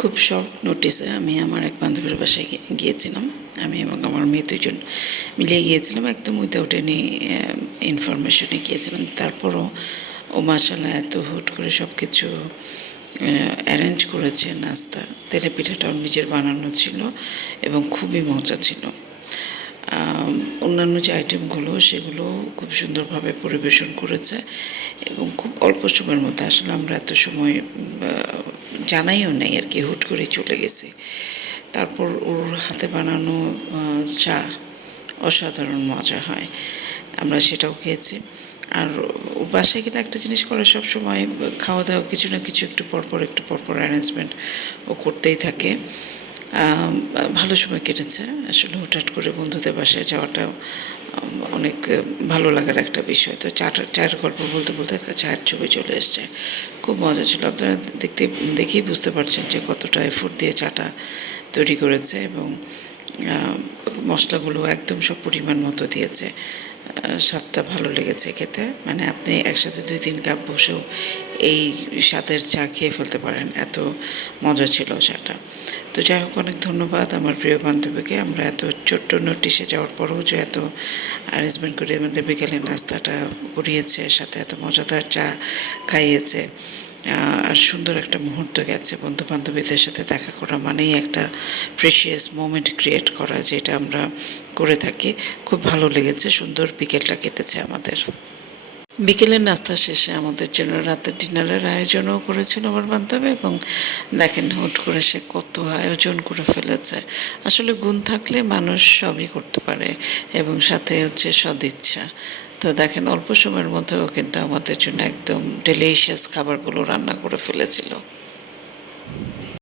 খুব শর্ট নোটিসে আমি আমার এক বান্ধবীর বাসায় গিয়েছিলাম। আমি এবং আমার মেয়ে দুজন মিলিয়ে গিয়েছিলাম, একদম উইদাউট এনি ইনফরমেশনে গিয়েছিলাম। তারপরও ও মাশাআল্লাহ এত হুট করে সব কিছু অ্যারেঞ্জ করেছে। নাস্তা তেলে পিঠাটাও নিজের বানানো ছিল এবং খুবই মজা ছিল। অন্যান্য যে আইটেমগুলো সেগুলো খুব সুন্দরভাবে পরিবেশন করেছে এবং খুব অল্প সময়ের মধ্যে। আসলে আমরা এত সময় জানাইও নেই আর কি, হুট করে চলে গেছি। তারপর ওর হাতে বানানো চা অসাধারণ মজা হয়, আমরা সেটাও খেয়েছি। আর ওর বাসায় গেলে একটা জিনিস করে, সব সময় খাওয়া দাওয়া কিছু না কিছু একটু পরপর অ্যারেঞ্জমেন্ট ও করতেই থাকে। ভালো সময় কেটেছে। আসলে হুটহাট করে বন্ধুদের বাসায় যাওয়াটা অনেক ভালো লাগার একটা বিষয়। তো চায়ের গল্প বলতে বলতে চায়ের ছবি চলে এসছে। খুব মজা ছিল। আপনারা দেখেই বুঝতে পারছেন যে কতটা এফোর্ট দিয়ে চাটা তৈরি করেছে এবং মশলাগুলো একদম সব পরিমাণ মতো দিয়েছে। স্বাদটা ভালো লেগেছে খেতে, মানে আপনি একসাথে 2-3 কাপ বসেও এই স্বাদের চা খেয়ে ফেলতে পারেন, এত মজা ছিল চাটা। তো যাই হোক, অনেক ধন্যবাদ আমার প্রিয় বান্ধবীকে। আমরা এত ছোট্ট নোটিশে যাওয়ার পরেও যে এত অ্যারেঞ্জমেন্ট করে আমাদের বিকেলের নাস্তাটা করিয়েছে, সাথে এত মজাদার চা খাইয়েছে, আর সুন্দর একটা মুহূর্ত গেছে। বন্ধু বান্ধবীদের সাথে দেখা করা মানেই একটা প্রেশিয়াস মোমেন্ট ক্রিয়েট করা, যেটা আমরা করে থাকি। খুব ভালো লেগেছে, সুন্দর বিকেলটা কেটেছে আমাদের। বিকেলের নাস্তা শেষে আমাদের জন্য রাতের ডিনারের আয়োজনও করেছিল আমার বান্ধবী, এবং দেখেন হুট করে সে কত আয়োজন করে ফেলেছে। আসলে গুণ থাকলে মানুষ সবই করতে পারে, এবং সাথে হচ্ছে সদিচ্ছা। তো দেখেন অল্প সময়ের মধ্যেও কিন্তু আমাদের জন্য একদম ডেলিশিয়াস খাবারগুলো রান্না করে ফেলেছিল।